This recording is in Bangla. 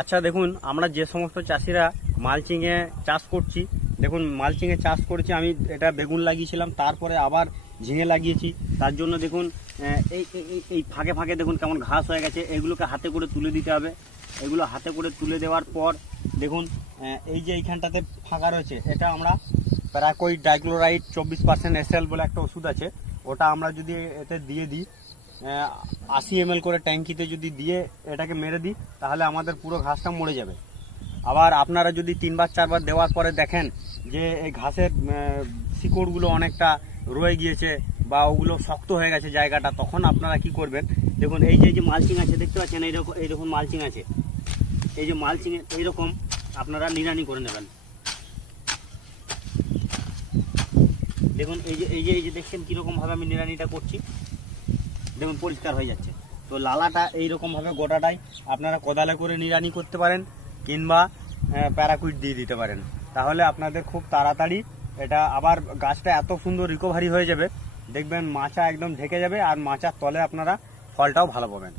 আচ্ছা দেখুন, আমরা যে সমস্ত চাষিরা মালচিংয়ে চাষ করছি, দেখুন, মালচিংয়ে চাষ করেছি, আমি এটা বেগুন লাগিয়েছিলাম, তারপরে আবার ঝিঙে লাগিয়েছি, তার জন্য দেখুন এই, এই- ফাঁকে ফাঁকে দেখুন কেমন ঘাস হয়ে গেছে, এগুলোকে হাতে করে তুলে দিতে হবে, এগুলো হাতে করে তুলে দেওয়ার পর, দেখুন এই যে এইখানটাতে ফাঁকা রয়েছে, এটা আমরা প্যারাকোই ডাইক্লোরাইড চব্বিশ পার্সেন্ট এসএল বলে একটা ওষুধ আছে, ওটা আমরা যদি এতে দিয়ে দিই আশি এম করে ট্যাঙ্কিতে যদি দিয়ে এটাকে মেরে দিই, তাহলে আমাদের পুরো ঘাসটা মরে যাবে। আবার আপনারা যদি তিনবার, চারবার দেওয়ার পরে দেখেন যে এই ঘাসের শিকড়গুলো অনেকটা রয়ে গিয়েছে বা ওগুলো শক্ত হয়ে গেছে জায়গাটা, তখন আপনারা কি করবেন? দেখুন, এই যে যে মালচিং আছে, দেখতে পাচ্ছেন? এইরকম এই দেখুন মালচিং আছে। এই যে মালচিং এইরকম আপনারা নিড়ানি করে নেবেন। দেখুন, এই যে এই যে এই যে দেখছেন কীরকমভাবে আমি নিড়ানিটা করছি? দেখুন, পরিষ্কার হয়ে যাচ্ছে। তো লালাটা এইরকমভাবে গোটাটাই আপনারা কোদালে করে নিরানি করতে পারেন কিংবা প্যারাকুইট দিয়ে দিতে পারেন। তাহলে আপনাদের খুব তাড়াতাড়ি এটা আবার গাছটা এত সুন্দর রিকভারি হয়ে যাবে। দেখবেন মাচা একদম ঢেকে যাবে আর মাচার তলে আপনারা ফলটাও ভালো পাবেন।